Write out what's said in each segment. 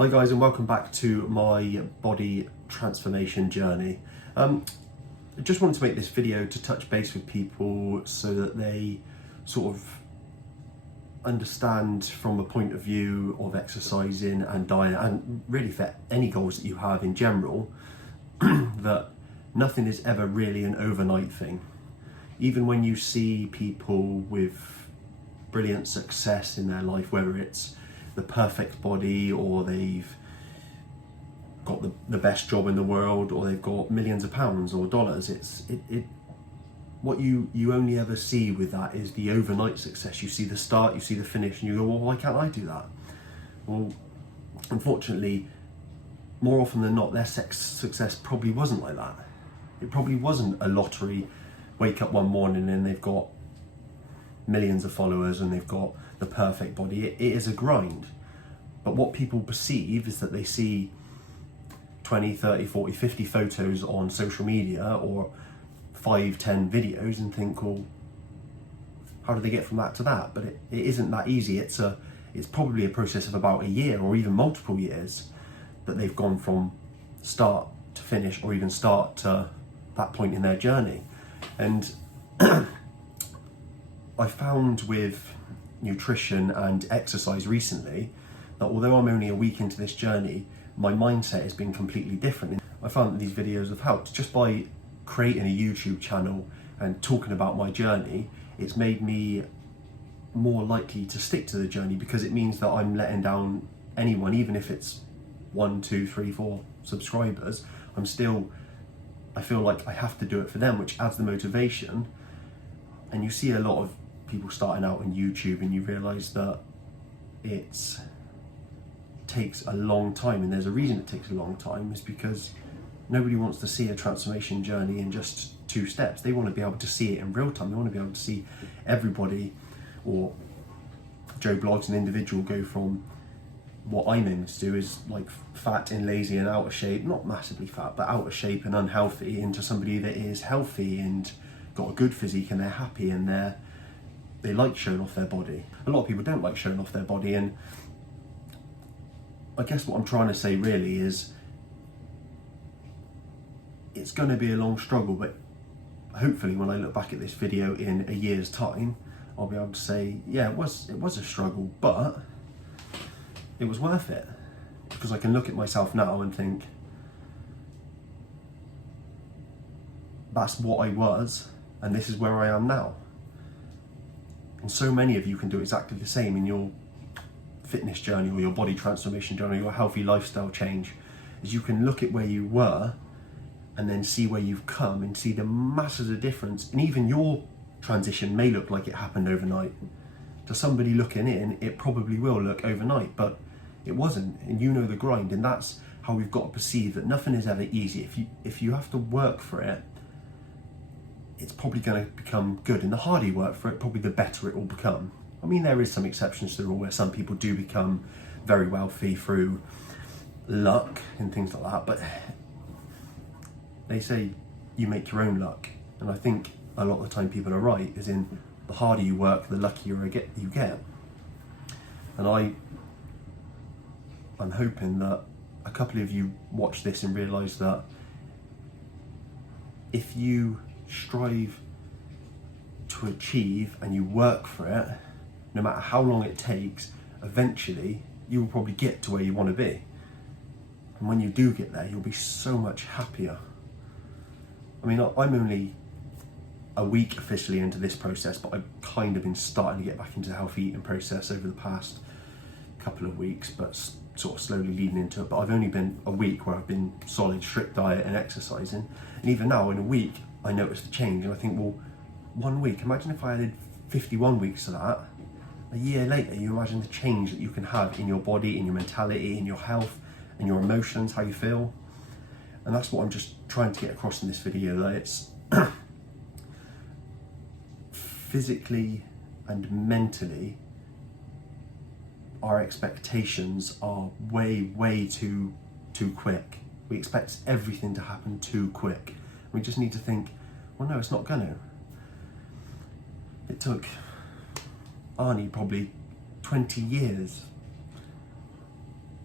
Hi guys, and welcome back to my body transformation journey. I just wanted to make this video to touch base with people so that they sort of understand from a point of view of exercising and diet, and really for any goals that you have in general, that nothing is ever really an overnight thing. Even when you see people with brilliant success in their life, whether it's the perfect body, or they've got the best job in the world, or they've got millions of pounds or dollars, what you only ever see with that is the overnight success. You see the start, you see the finish, and you go, well, why can't I do that? Well, unfortunately, more often than not, their success probably wasn't like that. It probably wasn't a lottery, wake up one morning and they've got millions of followers and they've got the perfect body. It is a grind. But what people perceive is that they see 20, 30, 40, 50 photos on social media or 5, 10 videos and think, well, how do they get from that to that? But it isn't that easy. It's probably a process of about a year or even multiple years that they've gone from start to finish, or even start to that point in their journey. And I found with nutrition and exercise recently that although I'm only a week into this journey, my mindset has been completely different. I found that these videos have helped. Just by creating a YouTube channel and talking about my journey, it's made me more likely to stick to the journey, because it means that I'm letting down anyone, even if it's 1, 2, 3, 4 subscribers. I feel like I have to do it for them, which adds the motivation. And you see a lot of people starting out on YouTube and you realise that it takes a long time, and there's a reason it takes a long time. Is because nobody wants to see a transformation journey in just 2 steps. They want to be able to see it in real time. They want to be able to see everybody, or Joe Blogs, an individual, go from what I'm aiming to do is like fat and lazy and out of shape, not massively fat, but out of shape and unhealthy, into somebody that is healthy and got a good physique and they're happy and they like showing off their body. A lot of people don't like showing off their body, and I guess what I'm trying to say really is it's going to be a long struggle, but hopefully when I look back at this video in a year's time, I'll be able to say, yeah, it was a struggle, but it was worth it, because I can look at myself now and think, that's what I was, and this is where I am now. And so many of you can do exactly the same in your fitness journey, or your body transformation journey, or your healthy lifestyle change. Is you can look at where you were and then see where you've come and see the masses of difference. And even your transition may look like it happened overnight. To somebody looking in, it probably will look overnight, but it wasn't. And you know the grind, and that's how we've got to perceive that nothing is ever easy. If you have to work for it, it's probably going to become good, and the harder you work for it, probably the better it will become. I mean, there is some exceptions to the rule where some people do become very wealthy through luck and things like that, but they say you make your own luck, and I think a lot of the time people are right, as in the harder you work, the luckier you get. And I'm hoping that a couple of you watch this and realise that if you strive to achieve and you work for it, no matter how long it takes, eventually you will probably get to where you want to be. And when you do get there, you'll be so much happier. I mean, I'm only a week officially into this process, but I've kind of been starting to get back into the healthy eating process over the past couple of weeks, but sort of slowly leading into it. But I've only been a week where I've been solid, strict diet and exercising. And even now, in a week, I noticed the change, and I think, well, 1 week, imagine if I added 51 weeks to that. A year later, you imagine the change that you can have in your body, in your mentality, in your health, in your emotions, how you feel. And that's what I'm just trying to get across in this video, that it's physically and mentally, our expectations are way too quick. We expect everything to happen too quick. We just need to think, well, no, it's not gonna. It took Arnie probably 20 years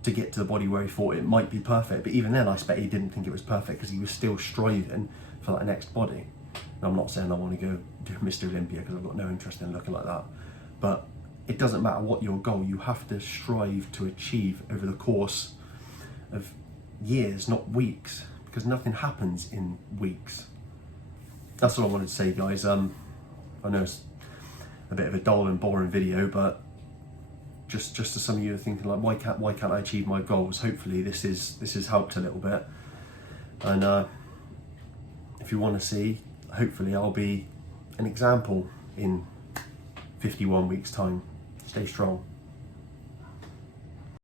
to get to the body where he thought it might be perfect. But even then, I expect he didn't think it was perfect because he was still striving for that next body. And I'm not saying I want to go do Mr. Olympia because I've got no interest in looking like that. But it doesn't matter what your goal, you have to strive to achieve over the course of years, not weeks, because nothing happens in weeks. That's all I wanted to say, guys. I know it's a bit of a dull and boring video, but just to some of you are thinking like, why can't I achieve my goals? Hopefully this has helped a little bit. And if you want to see, hopefully I'll be an example in 51 weeks time. Stay strong.